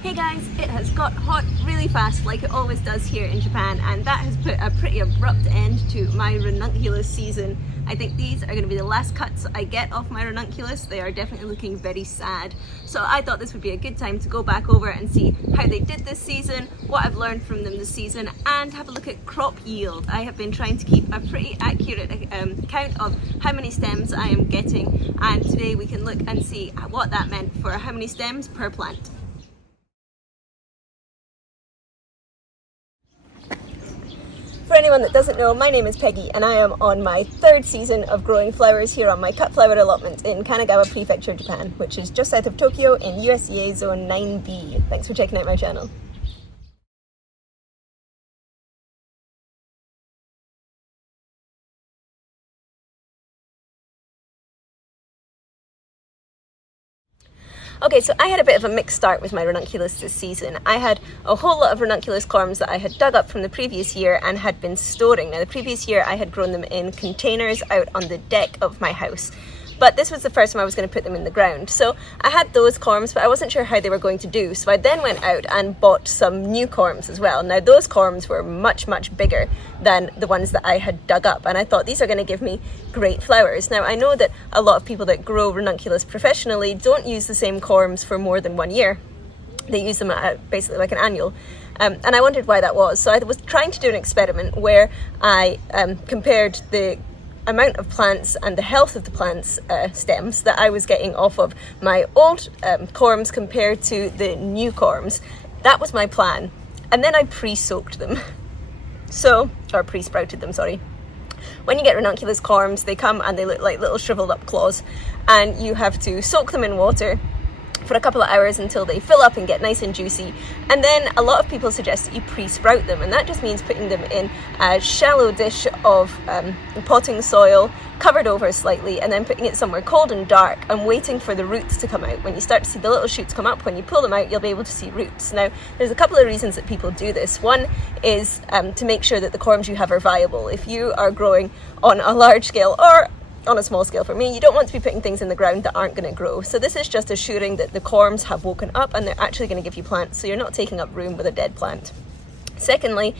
Hey guys, it has got hot really fast like it always does here in Japan, and that has put a pretty abrupt end to my Ranunculus season. I think these are going to be the last cuts I get off my Ranunculus. They are definitely looking very sad. So I thought this would be a good time to go back over and see how they did this season, what I've learned from them this season, and have a look at crop yield. I have been trying to keep a pretty accurate count of how many stems I am getting, and today we can look and see what that meant for how many stems per plant. For anyone that doesn't know, my name is Peggy and I am on my third season of growing flowers here on my cut flower allotment in Kanagawa Prefecture, Japan, which is just south of Tokyo in USDA Zone 9B. Thanks for checking out my channel. Okay, so I had a bit of a mixed start with my Ranunculus this season. I had a whole lot of Ranunculus corms that I had dug up from the previous year and had been storing. Now, the previous year I had grown them in containers out on the deck of my house, but this was the first time I was going to put them in the ground. So I had those corms, but I wasn't sure how they were going to do. So I then went out and bought some new corms as well. Now, those corms were much, much bigger than the ones that I had dug up, and I thought these are going to give me great flowers. Now, I know that a lot of people that grow Ranunculus professionally don't use the same corms for more than 1 year. They use them at basically like an annual. And I wondered why that was. So I was trying to do an experiment where I compared the amount of plants and the health of the plants stems that I was getting off of my old corms compared to the new corms. That was my plan. And then I pre-soaked them. Or pre-sprouted them, sorry. When you get Ranunculus corms, they come and they look like little shriveled up claws, and you have to soak them in water for a couple of hours until they fill up and get nice and juicy. And then a lot of people suggest that you pre-sprout them, and that just means putting them in a shallow dish of potting soil, covered over slightly, and then putting it somewhere cold and dark and waiting for the roots to come out. When you start to see the little shoots come up, when you pull them out, you'll be able to see roots. Now, there's a couple of reasons that people do this. One is to make sure that the corms you have are viable. If you are growing on a large scale or on a small scale for me, you don't want to be putting things in the ground that aren't going to grow. So this is just assuring that the corms have woken up and they're actually going to give you plants, so you're not taking up room with a dead plant. Secondly,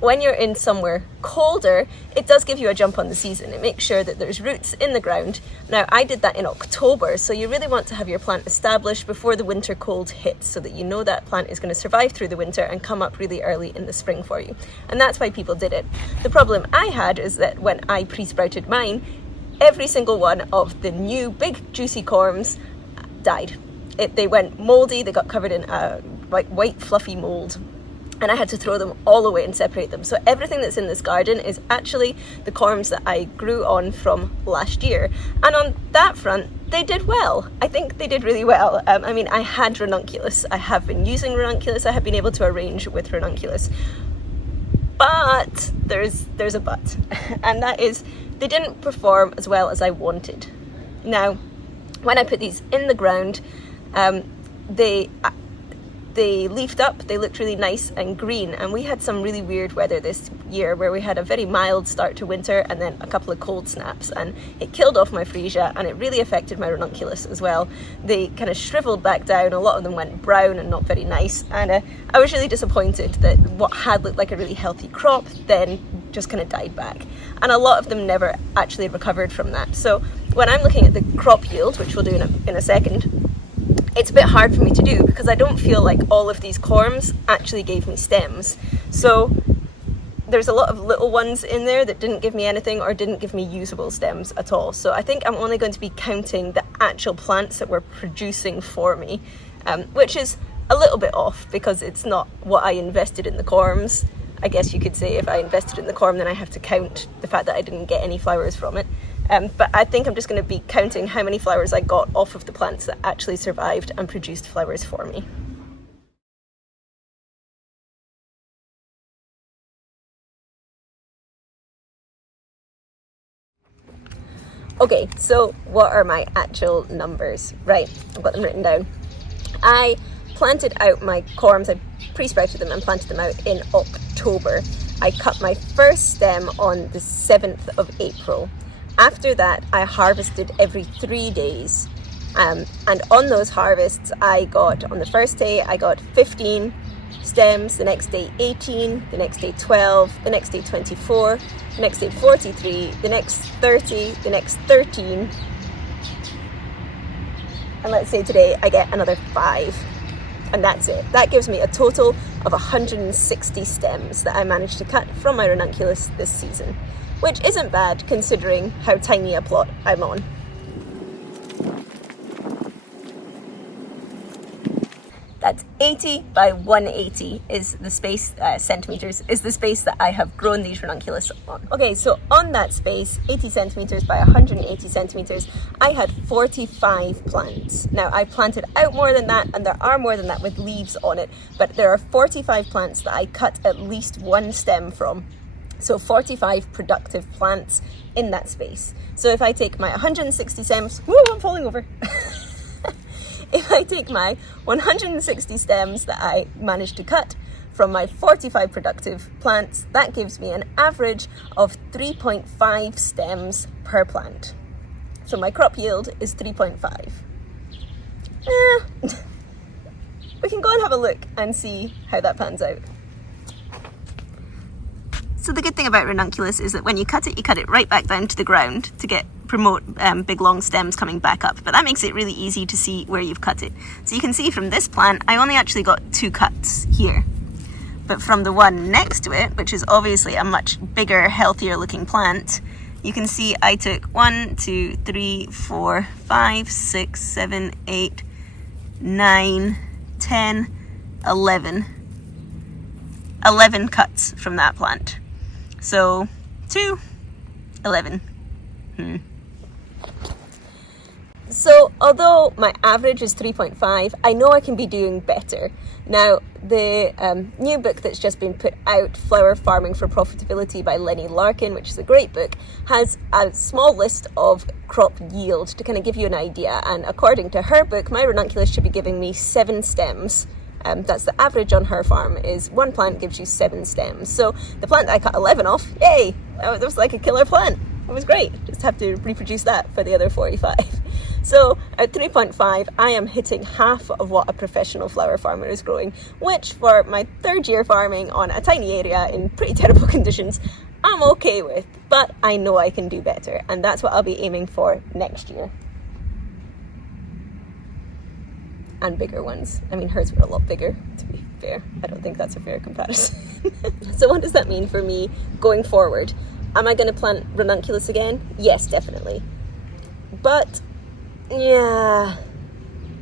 when you're in somewhere colder, it does give you a jump on the season. It makes sure that there's roots in the ground. Now, I did that in October, so you really want to have your plant established before the winter cold hits, so that you know that plant is going to survive through the winter and come up really early in the spring for you. And that's why people did it. The problem I had is that when I pre-sprouted mine, every single one of the new big juicy corms died. They went moldy, they got covered in like white fluffy mold, and I had to throw them all away and separate them. So everything that's in this garden is actually the corms that I grew on from last year. And on that front, they did well. I think they did really well. I mean, I had Ranunculus. I have been using Ranunculus. I have been able to arrange with Ranunculus. But there's a but, and that is they didn't perform as well as I wanted. Now, when I put these in the ground, they leafed up, they looked really nice and green, and we had some really weird weather this year where we had a very mild start to winter and then a couple of cold snaps, and it killed off my freesia and it really affected my Ranunculus as well. They kind of shriveled back down, a lot of them went brown and not very nice, and I was really disappointed that what had looked like a really healthy crop then just kind of died back, and a lot of them never actually recovered from that. So when I'm looking at the crop yield, which we'll do in a second, it's a bit hard for me to do because I don't feel like all of these corms actually gave me stems. So there's a lot of little ones in there that didn't give me anything or didn't give me usable stems at all. So I think I'm only going to be counting the actual plants that were producing for me, which is a little bit off because it's not what I invested in the corms. I guess you could say if I invested in the corm, then I have to count the fact that I didn't get any flowers from it. But I think I'm just going to be counting how many flowers I got off of the plants that actually survived and produced flowers for me. Okay, so what are my actual numbers? Right, I've got them written down. I planted out my corms, I pre-sprouted them and planted them out in October. I cut my first stem on the 7th of April. After that, I harvested every 3 days, And on those harvests, I got, on the first day, I got 15 stems, the next day 18, the next day 12, the next day 24, the next day 43, the next 30, the next 13, and let's say today I get another 5, and that's it. That gives me a total of 160 stems that I managed to cut from my ranunculus this season, which isn't bad considering how tiny a plot I'm on. That's 80 by 180 is the space, centimeters, is the space that I have grown these ranunculus on. Okay, so on that space, 80 centimeters by 180 centimeters, I had 45 plants. Now, I planted out more than that, and there are more than that with leaves on it, but there are 45 plants that I cut at least one stem from. So 45 productive plants in that space. So if I take my 160 stems, whoo, I'm falling over. If I take my 160 stems that I managed to cut from my 45 productive plants, that gives me an average of 3.5 stems per plant. So my crop yield is 3.5. We can go and have a look and see how that pans out. So the good thing about ranunculus is that when you cut it right back down to the ground to promote big long stems coming back up, but that makes it really easy to see where you've cut it. So you can see from this plant I only actually got 2 cuts here, but from the one next to it, which is obviously a much bigger, healthier looking plant, you can see I took 1, 2, 3, 4, 5, 6, 7, 8, 9, 10, 11 cuts from that plant. So 2, 11. So although my average is 3.5, I know I can be doing better. Now, the new book that's just been put out, Flower Farming for Profitability by Lenny Larkin, which is a great book, has a small list of crop yield to kind of give you an idea. And according to her book, my ranunculus should be giving me 7 stems. That's the average on her farm, is one plant gives you 7 stems. So the plant that I cut 11 off, yay, that was like a killer plant. It was great. Just have to reproduce that for the other 45. So at 3.5, I am hitting half of what a professional flower farmer is growing, which for my 3rd year farming on a tiny area in pretty terrible conditions, I'm okay with. But I know I can do better, and that's what I'll be aiming for next year. And bigger ones. I mean, hers were a lot bigger, to be fair. I don't think that's a fair comparison. So what does that mean for me going forward? Am I going to plant ranunculus again? Yes, definitely. But, yeah,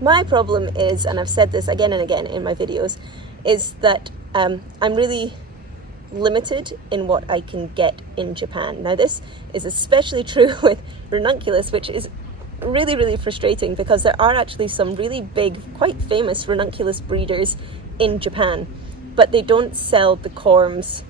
my problem is, and I've said this again and again in my videos, is that I'm really limited in what I can get in Japan. Now, this is especially true with ranunculus, which is really, really frustrating because there are actually some really big, quite famous ranunculus breeders in Japan, but they don't sell the corms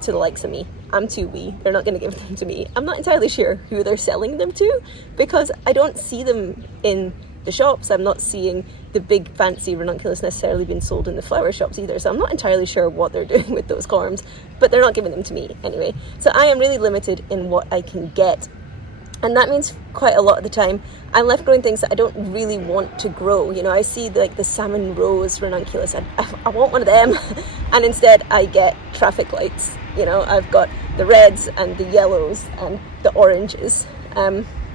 to the likes of me. I'm too wee. They're not going to give them to me. I'm not entirely sure who they're selling them to because I don't see them in the shops. I'm not seeing the big fancy ranunculus necessarily being sold in the flower shops either, so I'm not entirely sure what they're doing with those corms, but they're not giving them to me anyway. So I am really limited in what I can get. And that means quite a lot of the time I'm left growing things that I don't really want to grow. You know, I see like the salmon rose ranunculus. I want one of them. And instead I get traffic lights. You know, I've got the reds and the yellows and the oranges,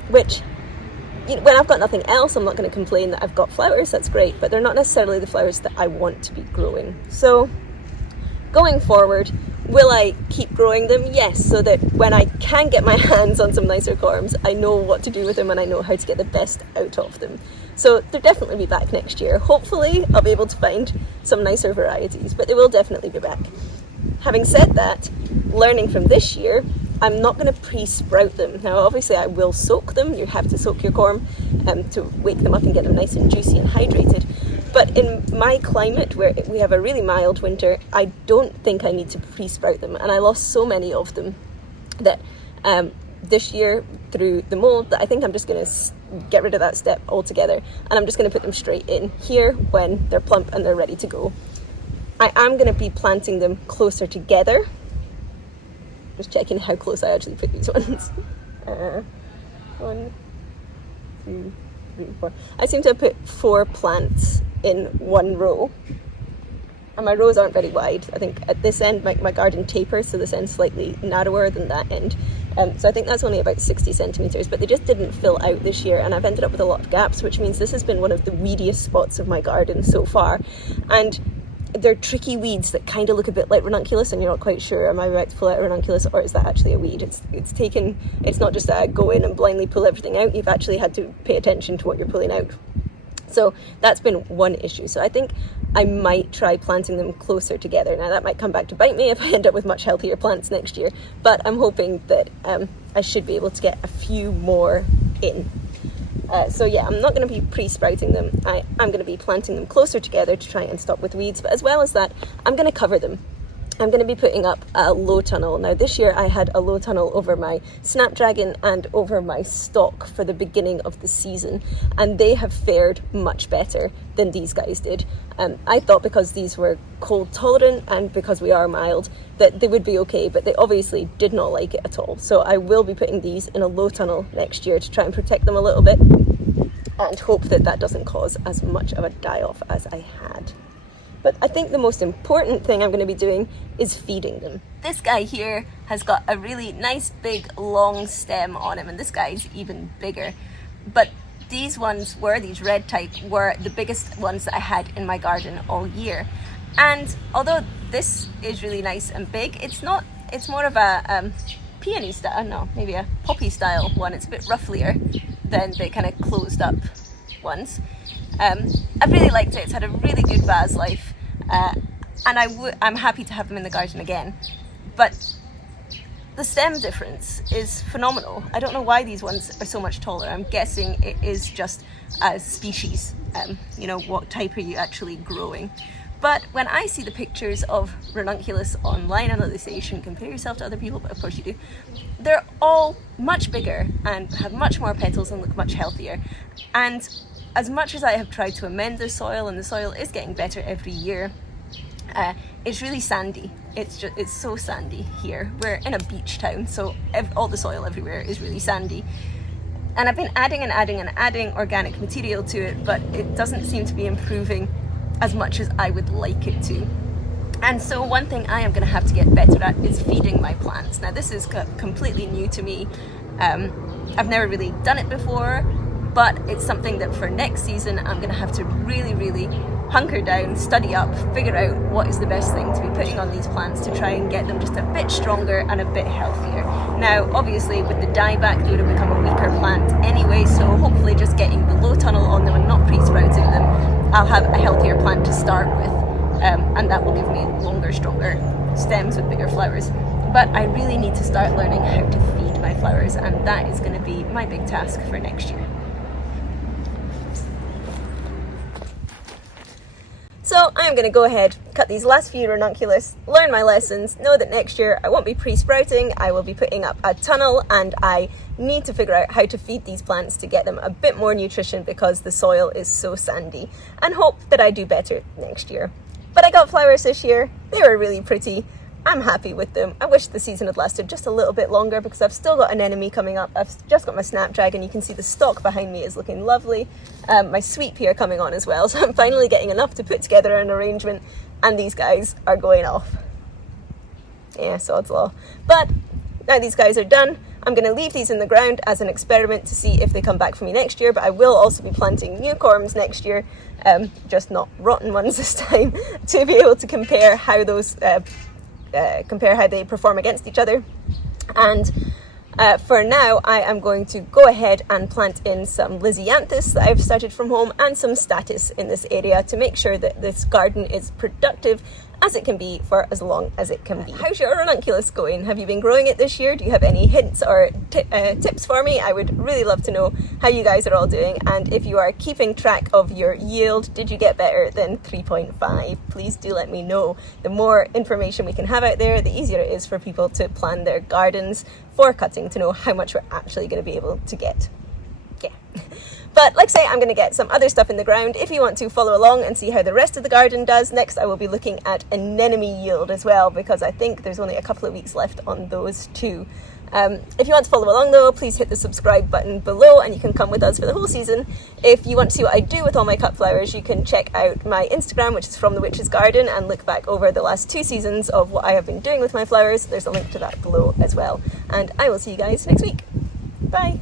which, you know, when I've got nothing else, I'm not going to complain that I've got flowers. That's great. But they're not necessarily the flowers that I want to be growing. So going forward, will I keep growing them? Yes, so that when I can get my hands on some nicer corms, I know what to do with them and I know how to get the best out of them. So they'll definitely be back next year. Hopefully I'll be able to find some nicer varieties, but they will definitely be back. Having said that, learning from this year, I'm not going to pre-sprout them. Now obviously I will soak them. You have to soak your corm to wake them up and get them nice and juicy and hydrated. But in my climate, where we have a really mild winter, I don't think I need to pre-sprout them. And I lost so many of them that this year through the mold that I think I'm just going to get rid of that step altogether. And I'm just going to put them straight in here when they're plump and they're ready to go. I am going to be planting them closer together. Just checking how close I actually put these ones. 1, 2, I seem to have put 4 plants in one row. And my rows aren't very wide. I think at this end my garden tapers, so this end's slightly narrower than that end. So I think that's only about 60 centimetres, but they just didn't fill out this year, and I've ended up with a lot of gaps, which means this has been one of the weediest spots of my garden so far. And they're tricky weeds that kind of look a bit like ranunculus, and you're not quite sure, am I about to pull out a ranunculus or is that actually a weed? It's not just that I go in and blindly pull everything out, you've actually had to pay attention to what you're pulling out. So that's been one issue. So I think I might try planting them closer together. Now that might come back to bite me if I end up with much healthier plants next year, but I'm hoping that I should be able to get a few more in. So yeah, I'm not going to be pre-sprouting them. I'm going to be planting them closer together to try and stop with weeds, but as well as that, I'm going to cover them. I'm going to be putting up a low tunnel. Now this year I had a low tunnel over my snapdragon and over my stock for the beginning of the season, and they have fared much better than these guys did. I thought because these were cold tolerant and because we are mild that they would be okay, but they obviously did not like it at all. So I will be putting these in a low tunnel next year to try and protect them a little bit and hope that that doesn't cause as much of a die-off as I had. But I think the most important thing I'm going to be doing is feeding them. This guy here has got a really nice big long stem on him, and this guy's even bigger. But these red type were the biggest ones that I had in my garden all year. And although this is really nice and big, it's more of a peony style, no, maybe a poppy style one. It's a bit rufflier than the kind of closed up ones. I've really liked it. It's had a really good vase life, and I'm happy to have them in the garden again. But the stem difference is phenomenal. I don't know why these ones are so much taller. I'm guessing it is just a species. What type are you actually growing? But when I see the pictures of ranunculus online, I know they say you shouldn't compare yourself to other people, but of course you do. They're all much bigger and have much more petals and look much healthier. And as much as I have tried to amend the soil, and the soil is getting better every year, it's really sandy. It's so sandy here. We're in a beach town, so all the soil everywhere is really sandy. And I've been adding organic material to it, but it doesn't seem to be improving as much as I would like it to. And so one thing I am going to have to get better at is feeding my plants. Now this is completely new to me. I've never really done it before, but it's something that for next season I'm going to have to really, really hunker down, study up, figure out what is the best thing to be putting on these plants to try and get them just a bit stronger and a bit healthier. Now obviously with the dieback they would have become a weaker plant anyway, so hopefully just getting the low tunnel on them and not pre-sprouting them, I'll have a healthier plant to start with, and that will give me longer, stronger stems with bigger flowers. But I really need to start learning how to feed my flowers, and that is going to be my big task for next year. So I'm going to go ahead, cut these last few ranunculus, learn my lessons, know that next year I won't be pre-sprouting, I will be putting up a tunnel, and I need to figure out how to feed these plants to get them a bit more nutrition because the soil is so sandy, and hope that I do better next year. But I got flowers this year, they were really pretty. I'm happy with them. I wish the season had lasted just a little bit longer because I've still got an enemy coming up. I've just got my snapdragon. You can see the stalk behind me is looking lovely. My sweet pea are coming on as well, so I'm finally getting enough to put together an arrangement, and these guys are going off. Yeah, sod's law. But now these guys are done. I'm going to leave these in the ground as an experiment to see if they come back for me next year, but I will also be planting new corms next year, just not rotten ones this time, to be able to compare how those compare how they perform against each other. And for now I am going to go ahead and plant in some Lysianthus that I've started from home and some Statice in this area to make sure that this garden is productive as it can be for as long as it can be. How's your ranunculus going? Have you been growing it this year? Do you have any hints or tips for me? I would really love to know how you guys are all doing, and if you are keeping track of your yield, did you get better than 3.5? Please do let me know. The more information we can have out there, the easier it is for people to plan their gardens for cutting, to know how much we're actually going to be able to get. Yeah. But like I say, I'm going to get some other stuff in the ground. If you want to follow along and see how the rest of the garden does, next I will be looking at anemone yield as well, because I think there's only a couple of weeks left on those too. If you want to follow along though, please hit the subscribe button below and you can come with us for the whole season. If you want to see what I do with all my cut flowers, you can check out my Instagram, which is From the Witch's Garden, and look back over the last 2 seasons of what I have been doing with my flowers. There's a link to that below as well. And I will see you guys next week. Bye!